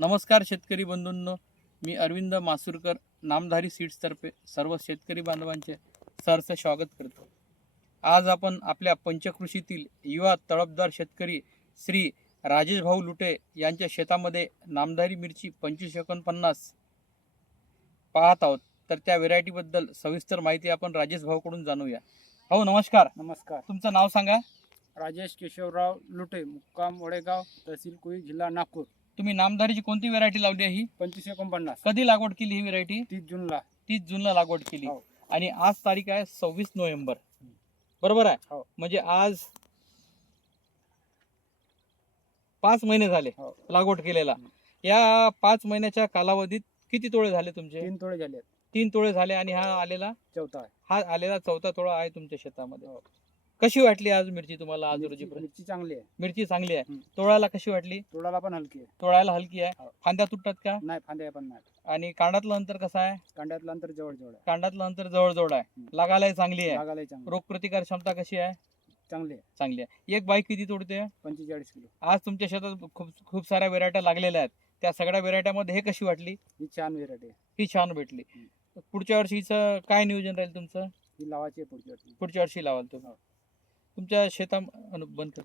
नमस्कार शेतकरी बंधूंनो, मी अरविंद मासुरकर नामधारी सीड्सतर्फे सर्व शेतकरी बांधवांचे सहर्ष स्वागत करतो. आज आपण आपल्या पंचकृषीतील युवा तळपदार शेतकरी श्री राजेश भाऊ लुटे यांच्या शेतामध्ये नामधारी मिरची 2549 पाहत आहोत. तर त्या व्हेरायटीबद्दल सविस्तर माहिती आपण राजेश भाऊकडून जाणूया. भाऊ नमस्कार. नमस्कार. तुमचं नाव सांगा. राजेश केशवराव लुटे, मुक्काम वडेगाव, तहसील कुई, जिल्हा नागपूर. तुम्ही नामधारीची कोणती व्हेरायटी लावली आहे? ही 2549. कधी लागवड केली ही व्हेरायटी? 30 जूनला. 30 जूनला लागवड केली. हो. आणि आज तारीख आहे 26 नोव्हेंबर, बरोबर आहे? हो. म्हणजे आज 5 महिने झाले हो. लागवड केलेला. या 5 महिन्याच्या कालावधीत किती तोळे झाले तुमचे? 3 तोळे झाले. 3 तोळे झाले. आणि हा आलेला चौथा आहे. हा आलेला चौथा तोळा आहे तुमच्या शेतामध्ये. हो. कशी वाटली आज मिरची तुम्हाला? आज रोजी मिरची चांगली आहे. मिरची चांगली आहे. हं. तोळाला कशी वाटली? तोडाला पण हलकी आहे. तोळायला हलकी आहे. हो. फांद्या तुटतात का? नाही, फांद्या पण नाही. आणि कांडातलं अंतर कसं आहे? कांड्यातलं अंतर जवळ आहे. कांडातलं अंतर जवळ आहे. हं. लागायलाही चांगली आहे. लागायला चांगली. रोगप्रतिकार क्षमता कशी आहे? चांगली आहे. चांगली आहे. एक बाईक किती तोडते? 45 किलो. आज तुमच्या शेतात खूप साऱ्या व्हेरायट्या लागलेल्या आहेत. त्या सगळ्या व्हेरायट्यामध्ये हे कशी वाटली? ही छान व्हेरायटी आहे. ही छान भेटली. पुढच्या वर्षीचं काय नियोजन राहील तुमचं? ही लावायची आहे पुढच्या वर्षी. पुढच्या वर्षी लावाल तुम्ही? हो. तुमच्या शेता बंद कर.